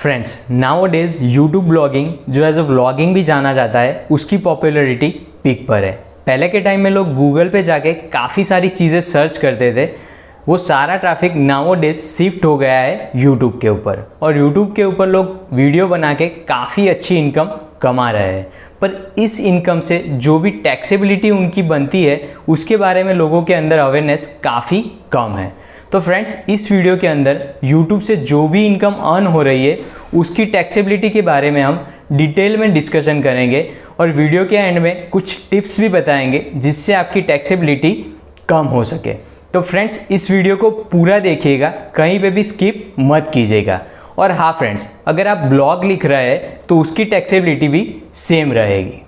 Friends, now days YouTube blogging जो as a vlogging भी जाना जाता है उसकी पॉपुलैरिटी पीक पर है। पहले के टाइम में लोग गूगल पे जाके काफ़ी सारी चीज़ें सर्च करते थे, वो सारा ट्रैफिक नाउ डेज शिफ्ट हो गया है यूट्यूब के ऊपर और यूट्यूब के ऊपर लोग वीडियो बना के काफ़ी अच्छी इनकम कमा रहे हैं। पर इस इनकम से जो भी टैक्सेबिलिटी उनकी बनती है उसके बारे में लोगों के अंदर अवेयरनेस काफ़ी कम है। तो फ्रेंड्स, इस वीडियो के अंदर यूट्यूब से जो भी इनकम अर्न हो रही है उसकी टैक्सेबिलिटी के बारे में हम डिटेल में डिस्कशन करेंगे और वीडियो के एंड में कुछ टिप्स भी बताएंगे जिससे आपकी टैक्सेबिलिटी कम हो सके। तो फ्रेंड्स, इस वीडियो को पूरा देखिएगा, कहीं पे भी स्किप मत कीजिएगा। और हाँ फ्रेंड्स, अगर आप ब्लॉग लिख रहे हैं तो उसकी टैक्सेबिलिटी भी सेम रहेगी।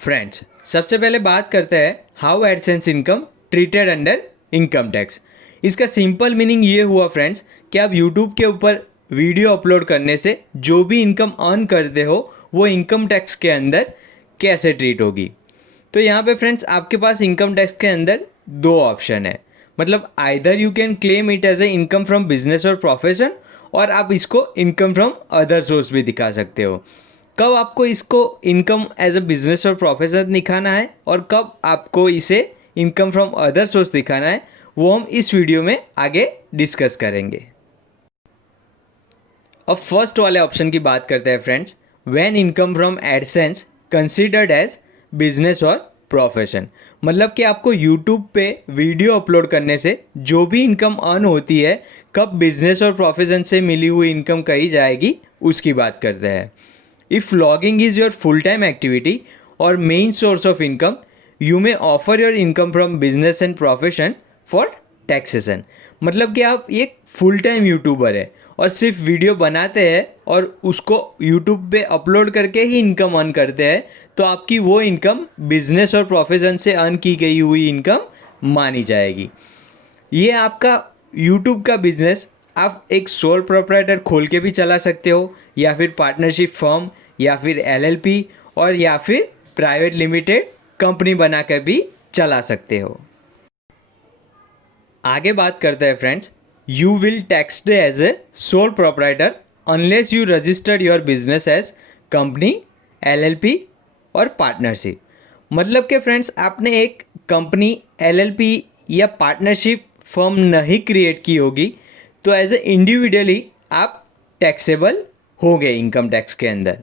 फ्रेंड्स, सबसे पहले बात करते हैं how AdSense income treated under income tax. इसका सिंपल मीनिंग ये हुआ फ्रेंड्स कि आप यूट्यूब के ऊपर वीडियो अपलोड करने से जो भी इनकम अर्न करते हो वो इनकम टैक्स के अंदर कैसे ट्रीट होगी। तो यहाँ पे फ्रेंड्स, आपके पास इनकम टैक्स के अंदर दो ऑप्शन है, मतलब either you can claim it as a income from business और प्रोफेशन, और आप इसको इनकम फ्रॉम अदर सोर्स भी दिखा सकते हो। कब आपको इसको इनकम एज अ बिजनेस और प्रोफेशन दिखाना है और कब आपको इसे इनकम फ्रॉम अदर सोर्स दिखाना है वो हम इस वीडियो में आगे डिस्कस करेंगे। अब फर्स्ट वाले ऑप्शन की बात करते हैं friends, when income from AdSense considered as business और प्रोफेशन। मतलब कि आपको यूट्यूब पे वीडियो अपलोड करने से जो भी इनकम अर्न होती है कब बिजनेस और प्रोफेशन से मिली हुई इनकम कही जाएगी उसकी बात करते हैं। If vlogging is your full-time activity or main source of income, you may offer your income from business and profession for taxation। मतलब कि आप एक फुल टाइम यूट्यूबर है और सिर्फ वीडियो बनाते हैं और उसको यूट्यूब पे अपलोड करके ही इनकम अर्न करते हैं, तो आपकी वो इनकम बिजनेस और प्रोफेशन से अर्न की गई हुई इनकम मानी जाएगी। ये आपका यूट्यूब का बिजनेस आप एक सोल प्रोप्राइटर खोल के भी चला सकते हो, या फिर पार्टनरशिप फर्म, या फिर एलएलपी, और या फिर प्राइवेट लिमिटेड कंपनी बना कर भी चला सकते हो। आगे बात करते हैं friends, you will taxed as a sole proprietor unless you registered your business as company, LLP और पार्टनरशिप। मतलब कि फ्रेंड्स, आपने एक कंपनी, एलएलपी या पार्टनरशिप फर्म नहीं क्रिएट की होगी तो एज ए इंडिविजुअली आप टैक्सेबल हो गए इनकम टैक्स के अंदर।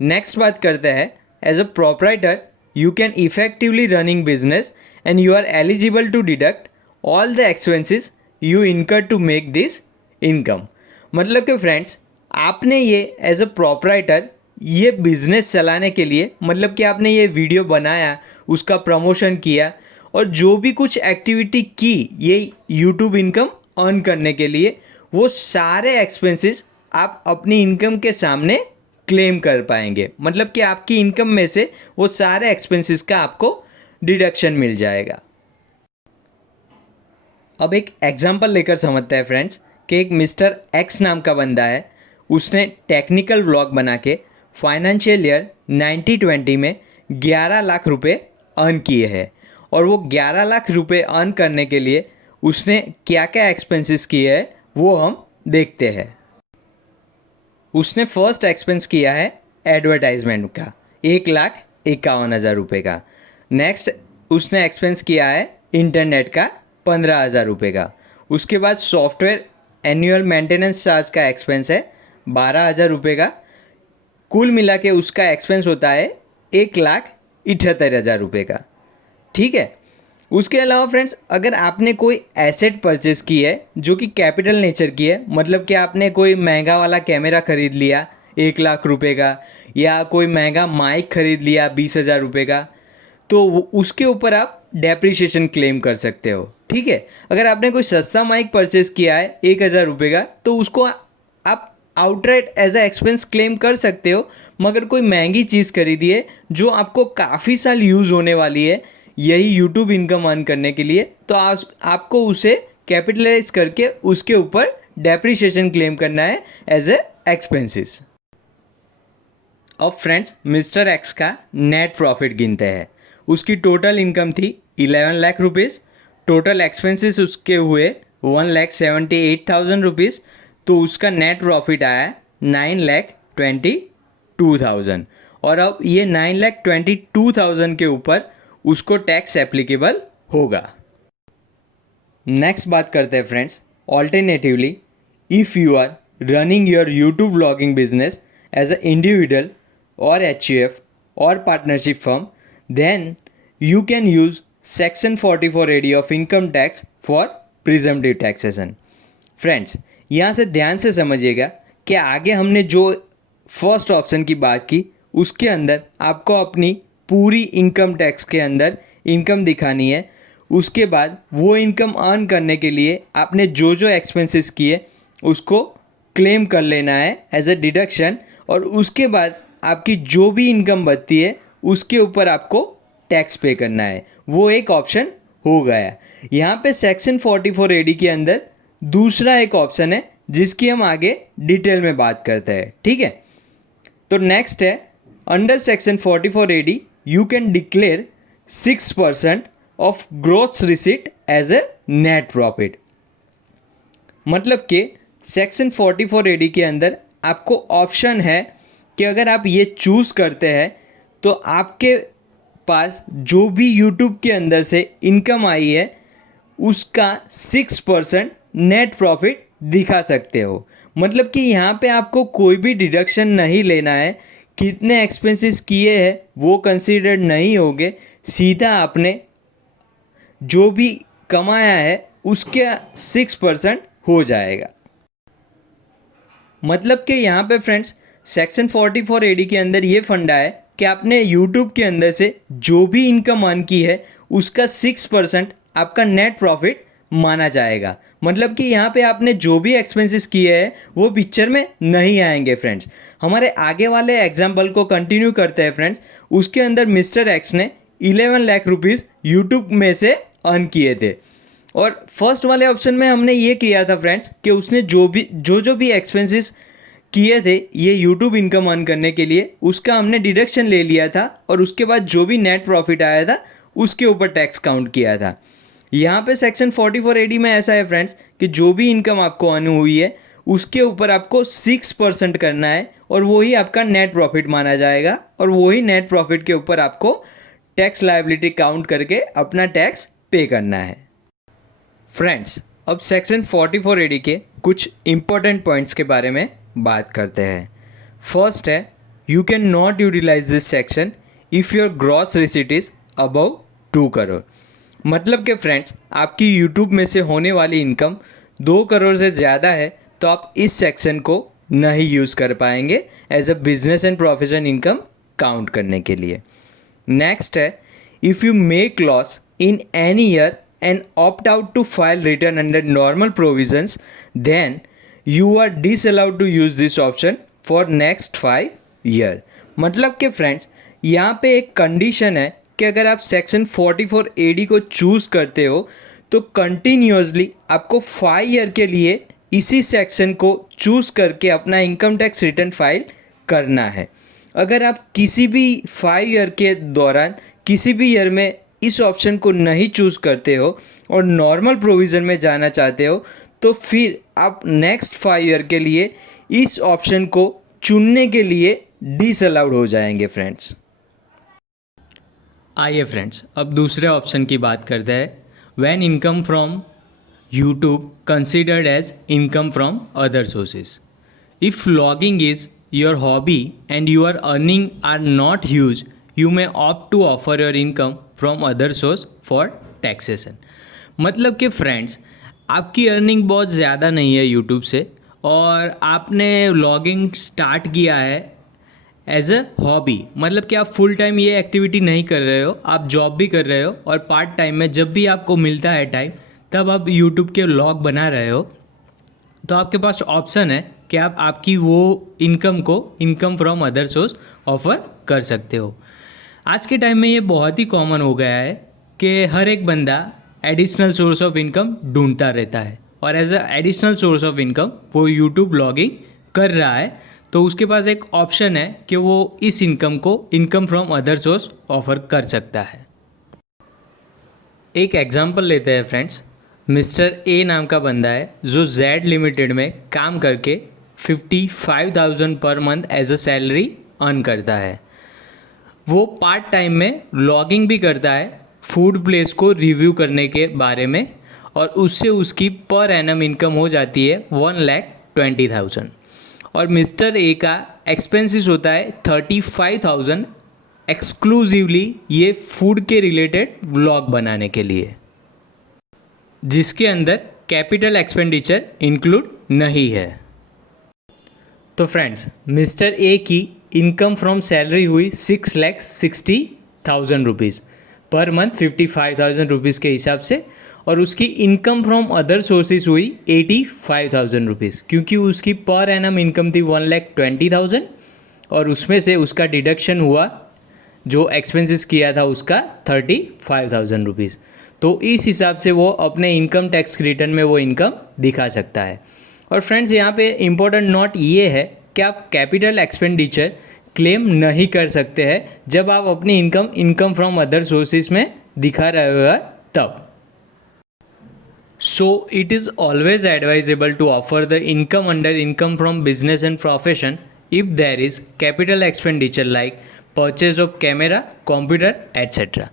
नेक्स्ट बात करते हैं, as a proprietor you can effectively running business and you are eligible to deduct all the expenses you incur to make this income. मतलब कि फ्रेंड्स, आपने ये एज अ प्रोप्राइटर ये बिजनेस चलाने के लिए, मतलब कि आपने ये वीडियो बनाया, उसका प्रमोशन किया और जो भी कुछ एक्टिविटी की ये यूट्यूब इनकम अर्न करने के लिए, वो सारे एक्सपेंसेस आप अपनी इनकम के सामने क्लेम कर पाएंगे। मतलब कि आपकी इनकम में से वो सारे एक्सपेंसेस का आपको डिडक्शन मिल जाएगा। अब एक एग्जांपल लेकर समझते हैं फ्रेंड्स कि एक मिस्टर एक्स नाम का बंदा है, उसने टेक्निकल व्लॉग बना के फाइनेंशियल ईयर 90-20 में 11 लाख रुपए अर्न किए हैं। और वो 11 लाख रुपए अर्न करने के लिए उसने क्या क्या एक्सपेंसेस किए हैं वो हम देखते हैं। उसने फर्स्ट एक्सपेंस किया है एडवर्टाइजमेंट का 1,51,000 रुपये का। नेक्स्ट उसने एक्सपेंस किया है इंटरनेट का 15,000 रुपये का। उसके बाद सॉफ्टवेयर एनुअल मेंटेनेंस चार्ज का एक्सपेंस है 12,000 रुपये का। कुल मिला के उसका एक्सपेंस होता है 1,78,000 रुपये का। ठीक है। उसके अलावा फ्रेंड्स, अगर आपने कोई एसेट परचेस की है जो कि कैपिटल नेचर की है, मतलब कि आपने कोई महंगा वाला कैमरा ख़रीद लिया 1 लाख रुपए का, या कोई महंगा माइक ख़रीद लिया 20,000 रुपये का, तो उसके ऊपर आप डेप्रिसिएशन क्लेम कर सकते हो। ठीक है। अगर आपने कोई सस्ता माइक परचेस किया है 1,000 रुपये का, तो उसको आप outright as a expense claim कर सकते हो। मगर कोई महंगी चीज़ खरीदी है जो आपको काफ़ी साल यूज़ होने वाली है यही यूट्यूब इनकम अर्न करने के लिए, तो आपको उसे कैपिटलाइज करके उसके ऊपर डेप्रिसिएशन क्लेम करना है एज ए एक्सपेंसेस। अब फ्रेंड्स मिस्टर एक्स का नेट प्रॉफिट गिनते हैं। उसकी टोटल इनकम थी 11 लाख रुपीज़, टोटल एक्सपेंसेस उसके हुए 1,78,000 रुपीज़, तो उसका नेट प्रॉफिट आया 9,22,000। और अब ये 9,22,000 के ऊपर उसको टैक्स एप्लीकेबल होगा। नेक्स्ट बात करते हैं friends, alternatively if you are running your YouTube vlogging business as a individual और HUF or partnership firm, then you can use Section 44AD of income tax for presumptive taxation. Friends यहाँ से ध्यान से समझिएगा कि आगे हमने जो फर्स्ट ऑप्शन की बात की उसके अंदर आपको अपनी पूरी इनकम टैक्स के अंदर इनकम दिखानी है। उसके बाद वो इनकम अर्न करने के लिए आपने जो जो एक्सपेंसेस किए उसको क्लेम कर लेना है एज अ डिडक्शन, और उसके बाद आपकी जो भी इनकम बचती है उसके ऊपर आपको टैक्स पे करना है। वो एक ऑप्शन हो गया। यहाँ पे सेक्शन 44AD के अंदर दूसरा एक ऑप्शन है जिसकी हम आगे डिटेल में बात करते हैं, ठीक है। तो नेक्स्ट है, under section 44AD you can declare 6% of gross receipt as a net profit. मतलब कि सेक्शन 44AD के अंदर आपको ऑप्शन है कि अगर आप ये चूज़ करते हैं तो आपके पास जो भी यूट्यूब के अंदर से इनकम आई है उसका 6% नेट प्रॉफिट दिखा सकते हो। मतलब कि यहाँ पे आपको कोई भी डिडक्शन नहीं लेना है, कितने एक्सपेंसेस किए हैं वो कंसीडर्ड नहीं होंगे, सीधा आपने जो भी कमाया है उसके 6% हो जाएगा। मतलब कि यहाँ पे फ्रेंड्स सेक्शन 44AD के अंदर ये फंडा है कि आपने यूट्यूब के अंदर से जो भी इनकम अर्न की है उसका 6% आपका नेट प्रॉफिट माना जाएगा। मतलब कि यहाँ पे आपने जो भी एक्सपेंसेस किए हैं वो पिक्चर में नहीं आएंगे फ्रेंड्स। हमारे आगे वाले एग्जाम्पल को कंटिन्यू करते हैं फ्रेंड्स। उसके अंदर मिस्टर एक्स ने 11 लाख रुपीज़ यूट्यूब में से अर्न किए थे, और फर्स्ट वाले ऑप्शन में हमने ये किया था फ्रेंड्स कि उसने जो भी एक्सपेंसेस किए थे ये यूट्यूब इनकम अर्न करने के लिए उसका हमने डिडक्शन ले लिया था, और उसके बाद जो भी नेट प्रॉफिट आया था उसके ऊपर टैक्स काउंट किया था। यहाँ पे सेक्शन 44AD में ऐसा है फ्रेंड्स कि जो भी इनकम आपको अर्न हुई है उसके ऊपर आपको 6% करना है, और वही आपका नेट प्रॉफिट माना जाएगा, और वही नेट प्रॉफिट के ऊपर आपको टैक्स लायबिलिटी काउंट करके अपना टैक्स पे करना है। फ्रेंड्स अब सेक्शन 44AD के कुछ इंपॉर्टेंट पॉइंट्स के बारे में बात करते हैं। फर्स्ट है, you can not utilise this section if your gross receipt is above 2 crore. मतलब कि फ्रेंड्स आपकी यूट्यूब में से होने वाली इनकम 2 करोड़ से ज़्यादा है तो आप इस सेक्शन को नहीं यूज़ कर पाएंगे as a business and profession income count करने के लिए। नेक्स्ट है, if you make loss in any year and opt out to file return under normal provisions, then you are disallowed to use this option for next 5 year। मतलब कि friends यहाँ पे एक कंडीशन है कि अगर आप सेक्शन 44AD को चूज़ करते हो तो कंटिन्यूसली आपको 5 ईयर के लिए इसी सेक्शन को चूज़ करके अपना इनकम टैक्स रिटर्न फाइल करना है। अगर आप किसी भी 5 ईयर के दौरान किसी भी ईयर में इस ऑप्शन को नहीं चूज़ करते हो और नॉर्मल प्रोविज़न में जाना चाहते हो तो फिर आप नेक्स्ट 5 ईयर के लिए इस ऑप्शन को चुनने के लिए डिसअलाउड हो जाएंगे फ्रेंड्स। आइए फ्रेंड्स अब दूसरे ऑप्शन की बात करते हैं, when income from YouTube considered as income from other sources. If vlogging is your hobby and your earning are not huge, you may opt to offer your income from other source for taxation. मतलब कि friends आपकी earning बहुत ज़्यादा नहीं है YouTube से और आपने व्लॉगिंग स्टार्ट किया है एज अ हॉबी। मतलब कि आप फुल टाइम ये एक्टिविटी नहीं कर रहे हो, आप जॉब भी कर रहे हो और पार्ट टाइम में जब भी आपको मिलता है टाइम तब आप यूट्यूब के व्लॉग बना रहे हो, तो आपके पास ऑप्शन है कि आप आपकी वो इनकम को income from other source offer कर सकते हो। आज के टाइम में ये बहुत ही कॉमन हो गया है कि हर एक बंदा एडिशनल सोर्स ऑफ इनकम ढूंढता रहता है और as a additional source of income वो यूट्यूब ब्लॉगिंग कर रहा है। तो उसके पास एक ऑप्शन है कि वो इस इनकम को income from other source offer कर सकता है। एक एग्जांपल लेते हैं फ्रेंड्स। मिस्टर ए नाम का बंदा है जो जेड लिमिटेड में काम करके 55,000 पर month as a salary earn करता है। वो पार्ट टाइम में लॉगिंग भी करता है फूड प्लेस को रिव्यू करने के बारे में, और उससे उसकी पर एनम इनकम हो जाती है 1,20,000। और मिस्टर ए का एक्सपेंसेस होता है 35,000 एक्सक्लूसिवली ये फूड के रिलेटेड व्लॉग बनाने के लिए, जिसके अंदर कैपिटल एक्सपेंडिचर इंक्लूड नहीं है। तो फ्रेंड्स, मिस्टर ए की इनकम फ्रॉम सैलरी हुई 6,60,000 रुपीज़ पर मंथ 55,000 रुपीज़ के हिसाब से, और उसकी इनकम फ्रॉम अदर सोर्सेज हुई 85,000 रुपीज़, क्योंकि उसकी पर एनम इनकम थी 1,20,000 और उसमें से उसका डिडक्शन हुआ जो एक्सपेंसेस किया था उसका 35,000 रुपीज़। तो इस हिसाब से वो अपने इनकम टैक्स रिटर्न में वो इनकम दिखा सकता है। और फ्रेंड्स, यहाँ पे इम्पोर्टेंट नोट ये है कि आप कैपिटल एक्सपेंडिचर क्लेम नहीं कर सकते हैं जब आप अपनी इनकम फ्रॉम अदर सोर्सेज में दिखा रहे हो तब। So it is always advisable to offer the income under income from business and profession if there is capital expenditure like purchase of camera, computer, etc.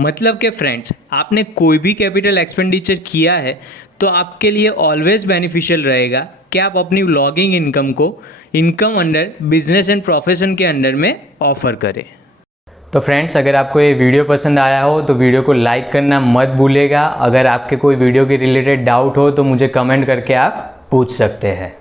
मतलब कि फ्रेंड्स, आपने कोई भी कैपिटल एक्सपेंडिचर किया है तो आपके लिए ऑलवेज बेनिफिशियल रहेगा कि आप अपनी व्लॉगिंग इनकम को income under business and profession के अंडर में ऑफर करें। तो फ्रेंड्स, अगर आपको ये वीडियो पसंद आया हो तो वीडियो को लाइक करना मत भूलिएगा। अगर आपके कोई वीडियो के रिलेटेड डाउट हो तो मुझे कमेंट करके आप पूछ सकते हैं।